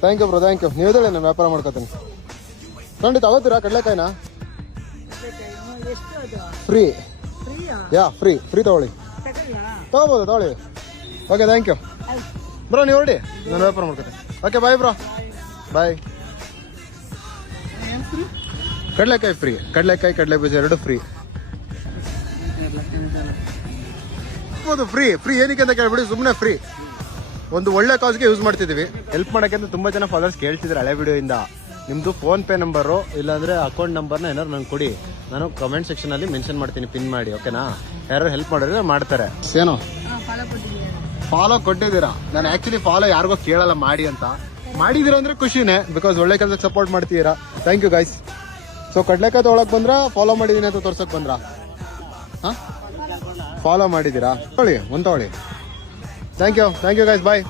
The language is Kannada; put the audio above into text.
Thank you bro thank you ನೀವು ಹೇಳಿ ನಾನು ವ್ಯಾಪಾರ ಮಾಡ್ಕೋತೀನಿ. ಖಂಡಿತ ತಗೋತೀರಾ ಕಡಲೆಕಾಯಿನ? ಫ್ರೀ ಯಾ ಫ್ರೀ ಫ್ರೀ ತಗೊಳ್ಳಿ. ತಗೋಬೋದು, ತಗೊಳ್ಳಿ. ಓಕೆ ಥ್ಯಾಂಕ್ ಯು ಬ್ರೋ ನೀವು ಹೊರಡಿ. ನಾನು ವ್ಯಾಪಾರ ಮಾಡ್ಕೋತೀನಿ. ಓಕೆ ಬಾಯ್ ಬ್ರೋ ಬಾಯ್ ಕಡಲೆಕಾಯಿ ಫ್ರೀ ಕಡಲೆಕಾಯಿ ಕಡಲೆ ಬೀಜ ಎರಡು ಫ್ರೀ ಫ್ರೀ ಫ್ರೀ ಏನಕ್ಕೆ ಅಂತ ಕೇಳ್ಬಿಡಿ ಸುಮ್ಮನೆ ಫ್ರೀ ಒಂದು ಒಳ್ಳೆ ಕಾಸ್ಗೆ ಯೂಸ್ ಮಾಡ್ತಿದ್ದೀವಿ. ಹೆಲ್ಪ್ ಮಾಡೋಕ್ಕೆ ಅಂತ ತುಂಬ ಜನ ಫಾಲೋವರ್ಸ್ ಕೇಳ್ತಿದ್ರು ಹಳೆ ವಿಡಿಯೋಯಿಂದ ನಿಮ್ಮದು ಫೋನ್ ಪೇ ನಂಬರು ಇಲ್ಲಾಂದರೆ ಅಕೌಂಟ್ ನಂಬರ್ನ ಏನಾದ್ರು ನಂಗೆ ಕೊಡಿ. ನಾನು ಕಮೆಂಟ್ ಸೆಕ್ಷನಲ್ಲಿ ಮೆನ್ಷನ್ ಮಾಡ್ತೀನಿ ಪಿನ್ ಮಾಡಿ ಓಕೆನಾ ಯಾರು ಹೆಲ್ಪ್ ಮಾಡಿದ್ರೆ ಮಾಡ್ತಾರೆ. ಏನು? ಹಾಂ ಫಾಲೋ ಕೊಟ್ಟಿದ್ದೀರಾ? ನಾನು ಆಕ್ಚುಲಿ ಫಾಲೋ ಯಾರಿಗೋ ಕೇಳಲ್ಲ ಮಾಡಿ ಅಂತ. ಮಾಡಿದ್ದೀರಾ ಅಂದರೆ ಖುಷಿನೇ ಬಿಕಾಸ್ ಒಳ್ಳೆ ಕೆಲಸಕ್ಕೆ ಸಪೋರ್ಟ್ ಮಾಡ್ತೀರಾ? ಥ್ಯಾಂಕ್ ಯು ಗೈಸ್ ಸೊ ಕಡ್ಲೆಕಾಯಿ ತೊಳಕ್ಕೆ ಬಂದ್ರ? ಫಾಲೋ ಮಾಡಿದೀನಿ ಅಂತ ತೋರ್ಸೋಕೆ ಬಂದ್ರ? ಹಾಂ? ಫಾಲೋ ಮಾಡಿದ್ದೀರಾ ತೊಗೊಳ್ಳಿ ಒಂದು ತೊಗೊಳ್ಳಿ. Thank you thank you guys bye